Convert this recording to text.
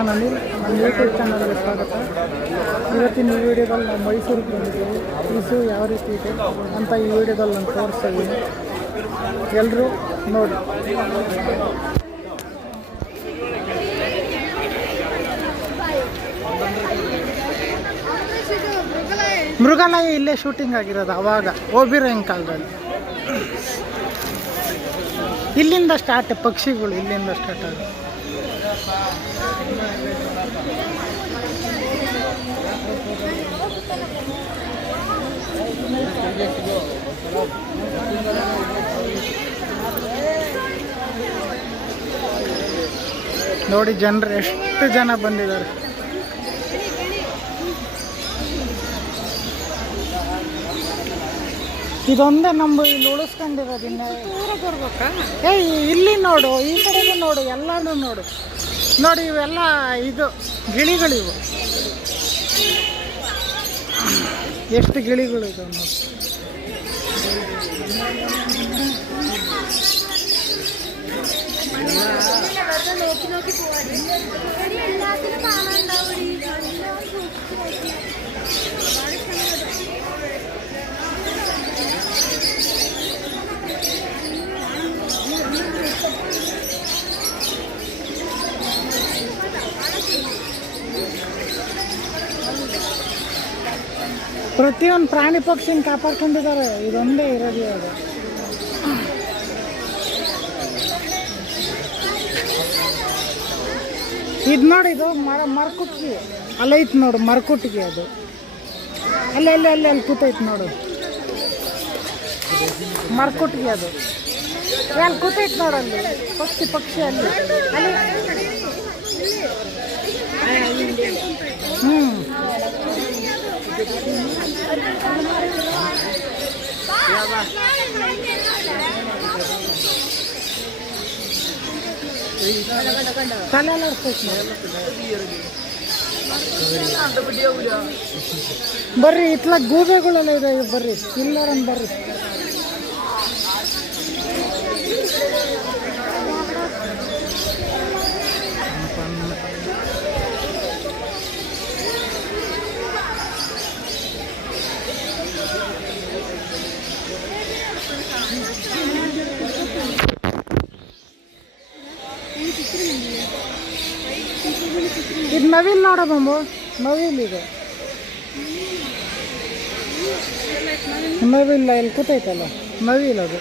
ನಾನು ಅನಿಲ್, ನನ್ನ ಯೂಟ್ಯೂಬ್ ಚಾನಲ್ಗೆ ಸ್ವಾಗತ. ಇವತ್ತಿನ ಈ ವಿಡಿಯೋದಲ್ಲಿ ನಾವು ಮೈಸೂರಿಗೆ ಬಂದಿದ್ದೀವಿ. ಫೀಸು ಯಾವ ರೀತಿ ಇದೆ ಅಂತ ಈ ವಿಡಿಯೋದಲ್ಲಿ ನಾನು ತೋರಿಸ್ತಾ ಇದ್ದೀನಿ, ಎಲ್ಲರೂ ನೋಡಿ. ಮೃಗಾಲಯ ಇಲ್ಲೇ ಶೂಟಿಂಗ್ ಆಗಿರೋದು, ಅವಾಗ ಓಬಿರಾಯನ್ ಕಾಲದಲ್ಲಿ. ಇಲ್ಲಿಂದ ಸ್ಟಾರ್ಟ್, ಪಕ್ಷಿಗಳು ಇಲ್ಲಿಂದ ಸ್ಟಾರ್ಟ್ ಆಗುತ್ತೆ. ನೋಡಿ ಜನರು ಎಷ್ಟು ಜನ ಬಂದಿದ್ದಾರೆ. ಇದೊಂದೇ ನಮ್ಮ ಇಲ್ಲಿ ಉಳಿಸ್ಕೊಂಡಿರೋದು. ಇನ್ನು ಇಲ್ಲಿ ನೋಡು, ಈ ಕಡೆಗೂ ನೋಡು, ಎಲ್ಲಾನು ನೋಡು. ನೋಡಿ ಇವೆಲ್ಲ ಇದು ಗಿಳಿಗಳಿವು, ಎಷ್ಟು ಗಿಳಿಗಳಿದಾವೆ ನೋಡಿ. ಪ್ರತಿಯೊಂದು ಪ್ರಾಣಿ ಪಕ್ಷಿನ ಕಾಪಾಡ್ಕೊಂಡಿದ್ದಾರೆ. ಇದೊಂದೇ ಇರೋದು ಇವಾಗ. ಇದು ನೋಡಿ, ಇದು ಮರಕುಟ್ಗಿ ಅಲ್ಲೈತೆ ನೋಡು, ಮರಕುಟ್ಗಿ ಅದು ಅಲ್ಲಿ ಅಲ್ಲಿ ಅಲ್ಲಿ ಅಲ್ಲಿ ಕೂತೈತೆ ನೋಡು, ಮರಕುಟ್ಗಿ ಅದು ಅಲ್ಲಿ ಕೂತೈತೆ ನೋಡು, ಅಲ್ಲಿ ಪಕ್ಷಿ ಅಲ್ಲಿ ಅಲ್ಲಿ. ಬರ್ರಿ, ಇತ್ಲ ಗೂಬೆಗಳೆಲ್ಲ ಇದೆ, ಬರ್ರಿ ಇಲ್ಲರನ್ ಬರ್ರಿ. ಇದು ನವಿಲ್ ನೋಡಮ್ಮ, ನವಿಲ್ ಇದೆ, ನವಿಲ್ ಇಲ್ಲಿ ಕೂತೈತಲ್ಲ, ನವಿಲ್ ಅದು.